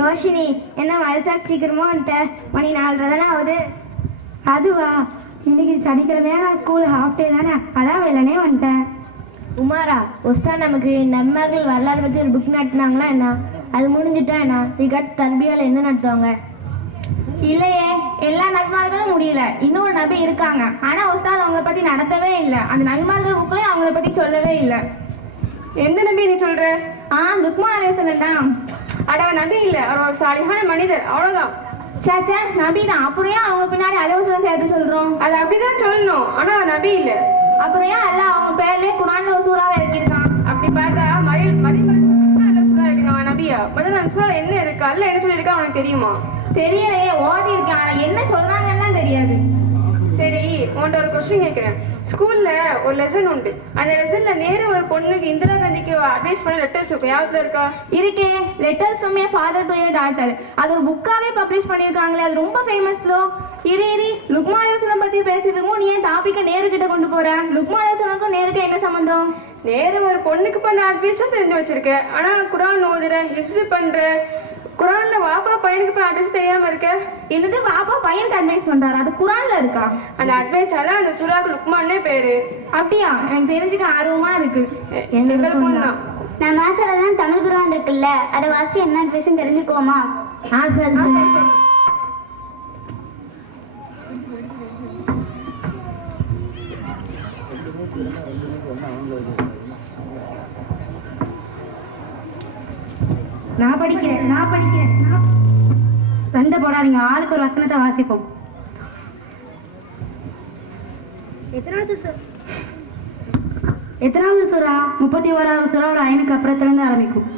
ரோஷினி, என்ன மனசாக சீக்கிரமா வந்துட்ட? மணி 4:30 தானே ஆகுது. அதுவா, இன்னைக்கு சனிக்கிழமையா, நான் ஸ்கூல் ஹாஃப் டே தானே, அதான் வெள்ளனே வந்துட்டேன். உமாரா, உஸ்தான் நமக்கு நம்மர்கள் வரலாறு பற்றி ஒரு புக் நடத்தினாங்களா என்ன? அது முடிஞ்சுட்டா என்ன? விகட் தர்பியால் என்ன நடத்துவாங்க? இல்லையே, எல்லா நபிமார்களும் முடியல. இன்னொரு நபி இருக்காங்க, ஆனா உஸ்தாத் அவங்கள பத்தி நடத்தவே இல்லை. அந்த நபிமார்கள் புக்லயும் அவங்கள பத்தி சொல்லவே இல்லை. எந்த நபி நீ சொல்ற? லுக்மான் அலைஹிஸ்ஸலாம் தான். அட நபி இல்ல, அவர் ஒரு சாலிஹான மனிதர், அவ்வளவுதான். சேச்சே, நபி தான். அப்புறம் ஏன் அவங்க பின்னாடி அலைஹிஸ்ஸலாம் சேர்த்து சொல்றோம்? அது அப்படிதான் சொல்லணும், ஆனா நபி இல்ல. அப்புறம் ஏன் அல்லாஹ் அவங்க பேர்லயே குர்ஆன்ல ஒரு சூறாவை இறக்கியிருக்கான்? அப்படி பார்த்தா மரியம் சூரா இருக்கு. அவன் நபியா? முதல்ல அந்த சூறா என்ன இருக்கு, அல்ல என்ன சொல்லியிருக்கா அவனுக்கு தெரியுமா? தெரியலையே, ஓதி இருக்கேன், ஆனா என்ன சொல்றாங்கன்னு தெரியாது. சரி, உன்கிட்ட ஒரு கொஸ்டின் கேட்கிறேன். ஸ்கூல்ல ஒரு லெசன் உண்டு. அந்த லெசன்ல நேரு ஒரு பொண்ணுக்கு இந்திரா காந்திக்கு அட்வைஸ் பண்ண லெட்டர்ஸ் இருக்கும், யாவத்துல இருக்கா? இருக்கே, letters from A father to A daughter. அது ஒரு புக்காவே பப்ளிஷ் பண்ணியிருக்காங்களே, அது ரொம்ப ஃபேமஸ்லோ. இரி லுக்மான் அலைஹிஸ்ஸலாம் பத்தி பேசிட்டு இருக்கோம், நீ ஏன் டாபிக்கை நேரு கிட்ட கொண்டு போற? லுக்மான் அலைஹிஸ்ஸலாமுக்கும் நேருக்கு என்ன சம்பந்தம்? நேரு ஒரு பொண்ணுக்கு பண்ண அட்வைஸும் தெரிஞ்சு வச்சிருக்க, ஆனா குரான் ஓதுற, ஹிஃப்ஸ் பண்ற, குரான்ல வாப்பா பையனுக்கு பண்ண அட்வைஸ் தெரியாம இருக்க. என்னது வாப்பா பையனுக்கு அட்வைஸ் பண்றாரு? அது குரான்ல இருக்கா? அந்த அட்வைஸால அந்த சூறாக்கு லுக்மான்னே பேரு. அப்படியா? எனக்கு தெரிஞ்சுக்க ஆர்வமா இருக்கு. எங்களுக்கும் தான். நான் மாசோட தான் தமிழ் குரான் இருக்குல்ல, அதை வாசிச்சு என்ன அட்வைஸ்ன்னு தெரிஞ்சுக்கோமா? சரி. நான் படிக்கிறேன். சண்டை போடாதீங்க, ஆளுக்கு ஒரு வசனத்தை வாசிப்போம். எத்தனாவது சூறா? 31வது சூறா. ஒரு 5க்கு அப்புறத்துலேருந்து ஆரம்பிக்கும்.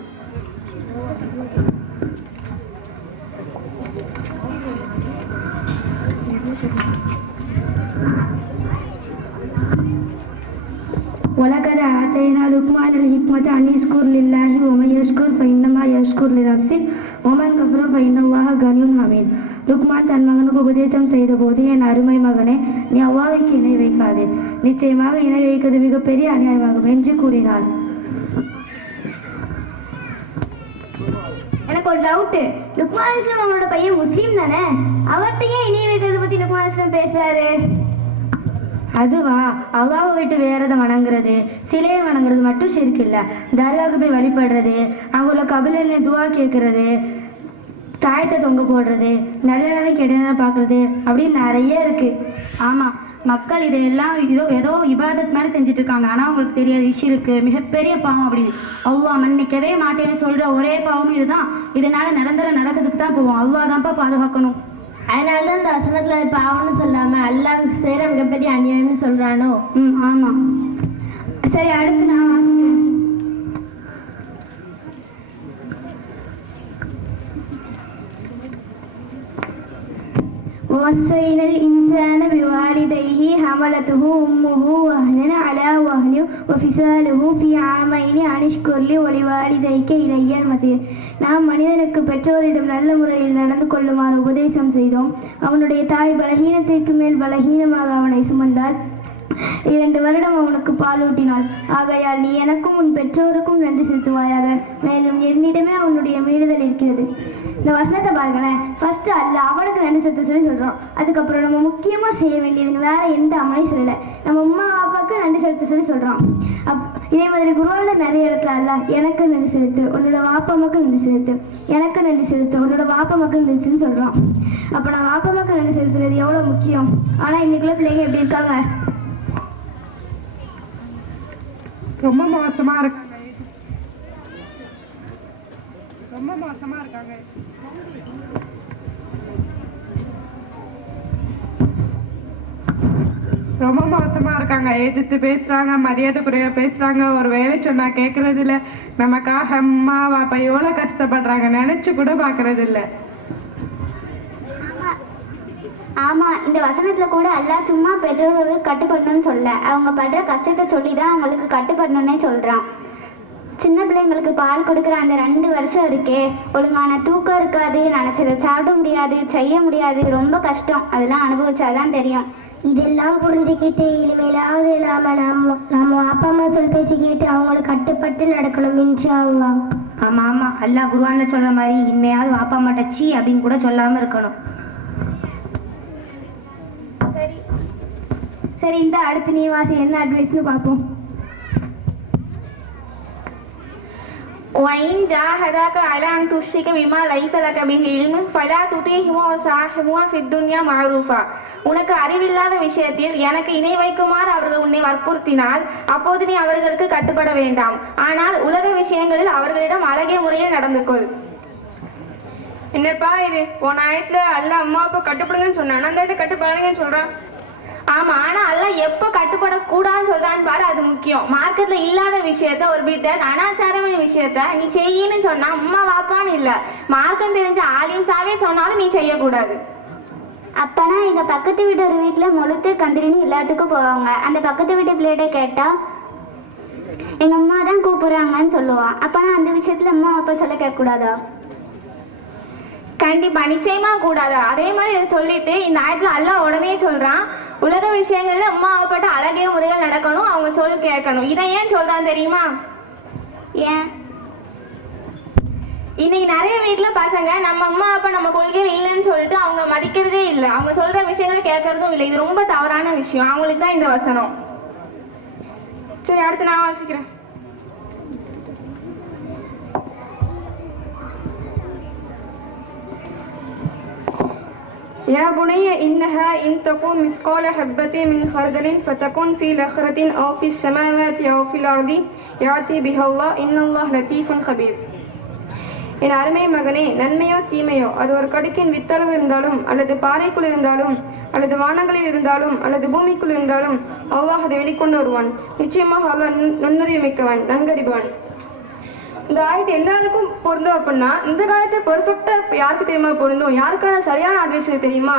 وَلَقَدْ آتَيْنَا لُقْمَانَ الْحِكْمَةَ أَنِ اشْكُرْ لِلَّهِ وَمَنْ يَشْكُرْ فَإِنَّمَا يَشْكُرُ لِنَفْسِهِ وَمَنْ كَفَرَ فَإِنَّ اللَّهَ غَنِيٌّ حَمِيدٌ. லுக்மான் தன் மகனுக்கு உபதேசம் செய்தபோது, என் அருமை மகனே, நீ அல்லாஹ்வுக்கு இணை வைக்காதே, நிச்சயமாக இணை வைக்கிறது மிகப்பெரிய அநியாயமாகும் என்று கூறினார். எனக்கு ஒரு டவுட்டு. லுக்மான் அலைஹிஸ்ஸலாம் அவனோட பையன் முஸ்லீம் தானே? அவர்கிட்ட ஏன் இணைய வைக்கிறத பத்தி லுக்மான் அலைஹிஸ்ஸலாம் பேசுறாரு? அதுவா, அல்லாஹ்வை விட்டு வேறதை வணங்குறது, சிலையை வணங்குறது மட்டும் ஷிர்க் இல்லை. தர்காவுக்கு போய் வழிபடுறது, அவங்கள கபிலன்னு துவா கேட்கறது, தாயத்தை தொங்க போடுறது, நல்ல கெட்டன பார்க்கறது, அப்படின்னு நிறைய இருக்கு. ஆமாம், மக்கள் இதையெல்லாம் ஏதோ இபாதத் மாதிரி செஞ்சுட்டு இருக்காங்க. ஆனால் அவங்களுக்கு தெரியாது ஷிர்க்கு மிகப்பெரிய பாவம் அப்படின்னு. அல்லாஹ் மன்னிக்கவே மாட்டேன்னு சொல்கிற ஒரே பாவம் இதுதான். இதனால் நிரந்தரம் நடக்கிறதுக்கு தான் போவோம். அல்லாஹ் தான்ப்பா பாதுகாக்கணும். அதனால தான் இந்த வசனத்துல அது பாவம்னு சொல்லாம அல்லாஹ் செய்யற மிகப்பெரிய அநியாயம்னு சொல்றானோ? ஆமாம். சரி, அடுத்து நான் வாசிக்கிறேன். وَوَصَّيْنَا الْإِنسَانَ بِوَالِدَيْهِ حَمَلَتْهُ أُمُّهُ وَهْنًا عَلَى وَهْنٍ وَفِصَالُهُ فِي عَامَيْنِ أَنِ اشْكُرْ لِي وَلِوَالِدَيْكَ إِلَيَّ الْمَصِيرُ. நாம் மனிதனுக்கு பெற்றோரிடம் நல்ல முறையில் நடந்து கொள்ளுமாறு உபதேசம் செய்தோம். அவனுடைய தாய் பலகீனத்திற்கு மேல் பலகீனமாக அவனை சுமந்தாள். 2 வருடம் அவனுக்கு பாலூட்டினாள். ஆகையால் நீ எனக்கும் உன் பெற்றோருக்கும் நன்றி செலுத்துவாயாக. மேலும் என்னிடமே அவனுடைய மீறுதல் இருக்கிறது. இந்த வசனத்தை பாருங்களேன். ஃபர்ஸ்ட் அல்லாஹ் அவனுக்கு நன்றி செலுத்த சொல்கிறோம். அதுக்கப்புறம் நம்ம முக்கியமாக செய்ய வேண்டியதுன்னு வேற எந்த அமலையும் சொல்லலை. நம்ம அம்மா அப்பாவுக்கு நன்றி செலுத்த சொல்கிறோம். இதே மாதிரி குர்ஆனில் நிறைய இடத்துல அல்லாஹ் எனக்கு நன்றி செலுத்து, உன்னோட வாப்பா அம்மாவுக்கு நன்றி செலுத்து, எனக்கு நன்றி செலுத்து, உன்னோட வாப்பா அம்மாவுக்கு நன்றின்னு சொல்கிறோம். அப்போ நான் வாப்பா அம்மாவுக்கு நன்றி செலுத்துறது எவ்வளோ முக்கியம். ஆனால் இன்னைக்குள்ள பிள்ளைங்க எப்படி இருக்காங்க? ரொம்ப மோசமா இருக்காங்க. எதிர்த்து பேசுறாங்க, மரியாதை குறைய பேசுறாங்க, ஒரு வேலை சொன்னா கேட்கறது இல்லை. நமக்காக அம்மா அப்பா எவ்வளவு கஷ்டப்படுறாங்க நினைச்சு கூட பாக்குறது இல்லை. ஆமா, இந்த வசனத்துல கூட அல்லாஹ் சும்மா பெற்றோர்களுக்கு கட்டுப்படணும்னு சொல்ல, அவங்க படுற கஷ்டத்தை சொல்லி தான் அவங்களுக்கு கட்டுப்படணும்னே சொல்றான். சின்ன பிள்ளைங்களுக்கு பால் கொடுக்குற அந்த 2 வருஷம் இருக்கே, ஒழுங்கான தூக்கம் இருக்காது, நினைச்சதை சாப்பிட முடியாது, செய்ய முடியாது, ரொம்ப கஷ்டம். அதெல்லாம் அனுபவிச்சாதான் தெரியும். இதெல்லாம் புரிஞ்சுக்கிட்டு இனிமேலாவது நம்ம அப்பா அம்மா சொல் பேச்சு கேட்டு அவங்களுக்கு கட்டுப்பட்டு நடக்கணும். இன்ஷா அல்லாஹ். ஆமாம் ஆமாம், அல்லாஹ் குர்ஆன்ல சொல்கிற மாதிரி இனிமையாவது வாப்பா மாட்ட சீ அப்படின்னு கூட சொல்லாமல் இருக்கணும். சரி, இந்த அடுத்து நீ வாசி, என்ன அட்வைஸ்னு பார்ப்போம். وَإِنْ جَاهَدَاكَ عَلَىٰ أَنْ تُشْرِكَ بِمَا لَيْسَ لَكَ بِهِ عِلْمٌ فَلَا تُطِعْهُمَا وَصَاحِبْهُمَا فِي الدُّنْيَا مَعْرُوفًا. உனக்கு அறிவில்லாத விஷயத்தில் எனக்கு இணை வைக்குமாறு அவர்கள் உன்னை வற்புறுத்தினால் அப்போது நீ அவர்களுக்கு கட்டுப்பட வேண்டாம். ஆனால் உலக விஷயங்களில் அவர்களிடம் அழகிய முறையில் நடந்து கொள். என்னப்பா இது, போன ஆயத்துல அல்லாஹ் அம்மா அப்பா கட்டுப்படுங்கன்னு சொன்னான், அந்த இடத்துல கட்டுப்படாதீங்கன்னு சொல்றான். ஆமா, ஆனா அல்லாஹ் எப்ப கட்டுப்படக்கூடாதுன்னு சொல்றான்னு பாரு, அது முக்கியம். மார்க்கெட்ல இல்லாத விஷயத்த, ஒரு பித்தத் அனாச்சாரமான விஷயத்த நீ செய்யின்னு சொன்னா அம்மா வாப்பான்னு இல்ல, மார்க்கம் தெரிஞ்ச ஆலிம்ஸாவே சொன்னாலும் நீ செய்யக்கூடாது. அப்பனா எங்கள் பக்கத்து வீட்டு ஒரு வீட்டில் முழுத்து கந்திரின்னு எல்லாத்துக்கும் போவாங்க. அந்த பக்கத்து வீட்டு பிள்ளைகிட்ட கேட்டால் எங்கள் அம்மா தான் கூப்பிட்றாங்கன்னு சொல்லுவான். அப்பனா அந்த விஷயத்தில் அம்மா அப்பா சொல்ல கேட்கக்கூடாதா? கண்டிப்பா, நிச்சயமா கூடாது. அதே மாதிரி இதை சொல்லிட்டு இந்த ஆயத்துல அல்லாஹ் உடனே சொல்றான், உலக விஷயங்கள்ல அம்மா அப்பாட்ட அழகிய முறையில் நடக்கணும், அவங்க சொல் கேட்கணும். இதை ஏன் சொல்றான் தெரியுமா? ஏன்? இன்னைக்கு நிறைய வீட்டுல பசங்க நம்ம அம்மா அப்பா நம்ம கொள்கையில் இல்லைன்னு சொல்லிட்டு அவங்க மதிக்கிறதே இல்லை, அவங்க சொல்ற விஷயங்களை கேட்கறதும் இல்லை. இது ரொம்ப தவறான விஷயம். அவங்களுக்கு தான் இந்த வசனம். சரி, அடுத்து நான் வாசிக்கிறேன். يا بني إنها إن تكن مثقال حبة من خردل فتكن في صخرة أو في السماوات أو في الأرض يأتي بها الله إن الله لطيف خبير. என் அருமை மகனே, நன்மையோ தீமையோ அது ஒரு கடுக்கின் வித்தளவு இருந்தாலும் அல்லது பாறைக்குள் இருந்தாலும் அல்லது வானங்களில் இருந்தாலும் அல்லது பூமிக்குள் இருந்தாலும் அல்லாஹ் அதை வெளிக்கொண்டு வருவான். நிச்சயமாக அல்லாஹ் நுண்ணறிவு மிக்கவன், நன்கறிபவன். இந்த ஆயத்து எல்லாருக்கும் பொருந்தும் அப்படின்னா இந்த காலத்து பெர்ஃபெக்டா யாருக்கு தெரியுமா பொருந்தும்? யாருக்கான சரியான அட்வைஸ் தெரியுமா?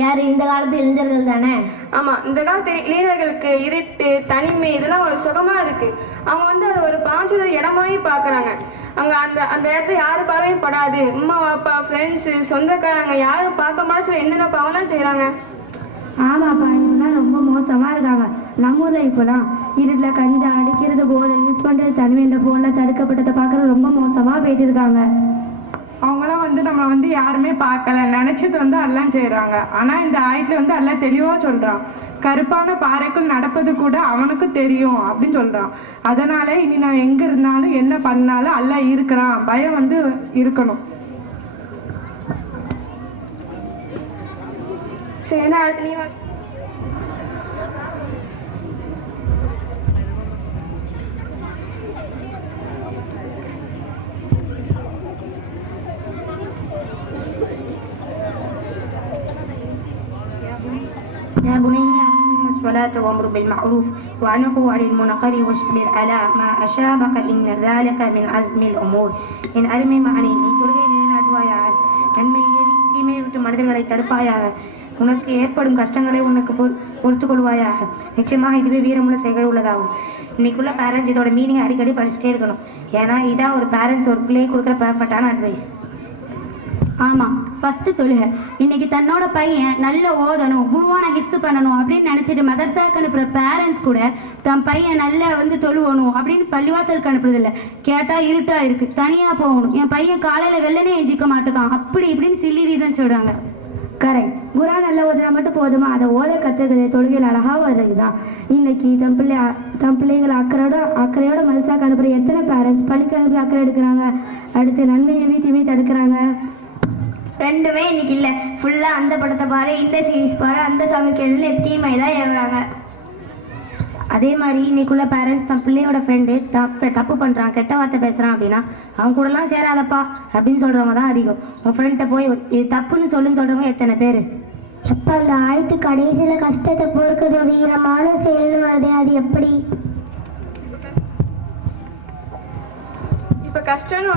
யார்? இந்த காலத்து இளைஞர்கள் தானே. ஆமா, இந்த காலத்து இளைஞர்களுக்கு இருட்டு, தனிமை இதெல்லாம் ஒரு சுகமா இருக்கு. அவங்க வந்து அதை ஒரு பாஞ்சது இடமாவே பாக்குறாங்க. அங்க அந்த அந்த இடத்துல யாரு பார்வையும் படாது. அம்மா அப்பா, ஃப்ரெண்ட்ஸு, சொந்தக்காரங்க யாரும் பார்க்க மாட்டோம், என்னென்ன பாவம் தான் செய்யறாங்க. ஆமாப்பா, இவங்கெல்லாம் ரொம்ப மோசமாக இருக்காங்க. நம்ம ஊரில் இப்போலாம் இருட்டில் கஞ்சா அடிக்கிறது, போதை யூஸ் பண்ணுறது, தனிமைன்ற ஃபோனில் தடுக்கப்பட்டதை பார்க்குறது ரொம்ப மோசமாக போயிட்டு இருக்காங்க. அவங்களாம் வந்து நம்ம வந்து யாருமே பார்க்கல, நினச்சது வந்து எல்லாம் செய்கிறாங்க. ஆனால் இந்த ஆயத்தில் வந்து எல்லாம் தெளிவாக சொல்கிறான், கருப்பான பாறைக்குள் நடப்பது கூட அவனுக்கு தெரியும் அப்படின்னு சொல்கிறான். அதனால் இனி நான் எங்கே இருந்தாலும் என்ன பண்ணாலும் எல்லாம் இருக்கிறான், பயம் வந்து இருக்கணும். சரி, என்ன அடுத்து நீ வாசி. يا بني أقم الصلاة وأمر بالمعروف وانه عن المنكر واصبر على ما أصابك إن ذلك من عزم الأمور. என் அருமை மகனே, நீ தொழுகை நிலைநாட்டுவாயாக, நன்மையை தீமையை விட்டு மனிதர்களை தடுப்பாயாக, உனக்கு ஏற்படும் கஷ்டங்களை உனக்கு பொறுத்து கொள்வாயாக. நிச்சயமாக இதுவே வீரமுள்ள செயல்கள் உள்ளதாகும். இன்னைக்குள்ள பேரண்ட்ஸ் இதோட மீனிங் அடிக்கடி படிச்சுட்டே இருக்கணும். ஏன்னா இதான் ஒரு பேரண்ட்ஸ் ஒரு பிள்ளையை கொடுக்குற பெர்ஃபெக்டான அட்வைஸ். ஆமாம், ஃபஸ்ட்டு தொழுகை. இன்னைக்கு தன்னோட பையன் நல்ல ஓதணும், குருவான ஹிப்ஸ் பண்ணணும் அப்படின்னு நினச்சிட்டு மதரசாவுக்கு அனுப்புகிற பேரண்ட்ஸ் கூட தன் பையன் நல்லா வந்து தொழுவணும் அப்படின்னு பள்ளிவாசலுக்கு அனுப்புறதில்ல. கேட்டால் இருட்டாக இருக்குது, தனியாக போகணும், என் பையன் காலையில் வெள்ளனே எஞ்சிக்க மாட்டேக்கான், அப்படி இப்படின்னு சில்லி ரீசன் சொல்கிறாங்க. கரெக்ட். குரான் நல்லா ஓதுனா மட்டும் போதுமா? அதை ஓத கற்றுக்கிறது தொழுகையில் அழகாக வர்றது தான். இன்னைக்கு தன் பிள்ளைங்களை அக்கறையோட மதரசாவுக்கு அனுப்புகிற எத்தனை பேரண்ட்ஸ் பள்ளிக்கு அனுப்பி அக்கறை எடுக்கிறாங்க? அடுத்து நன்மையை வீட்டையுமே தடுக்கிறாங்க. ரெண்டுமே இன்னைக்கு இல்லை. ஃபுல்லாக அந்த படத்தை பாரு, இந்த சீரீஸ் பாரு, அந்த சாங்கு கேள்வி தீமை தான் ஏவுறாங்க. அதே மாதிரி இன்னைக்குள்ள பேரண்ட்ஸ் தன் பிள்ளையோட ஃப்ரெண்டு தப்பு பண்ணுறான், கெட்ட வார்த்தை பேசுகிறான் அப்படின்னா அவங்க கூடலாம் சேராதப்பா அப்படின்னு சொல்கிறவங்க தான் அதிகம். உன் ஃப்ரெண்ட்டை போய் இது தப்புன்னு சொல்கிறவங்க எத்தனை பேர்? எப்போ அந்த ஆயத்து கடைசியில் கஷ்டத்தை பொறுக்கிறது வீரமான செயல்னு வருது, அது எப்படி? இப்போ கஷ்டம்னு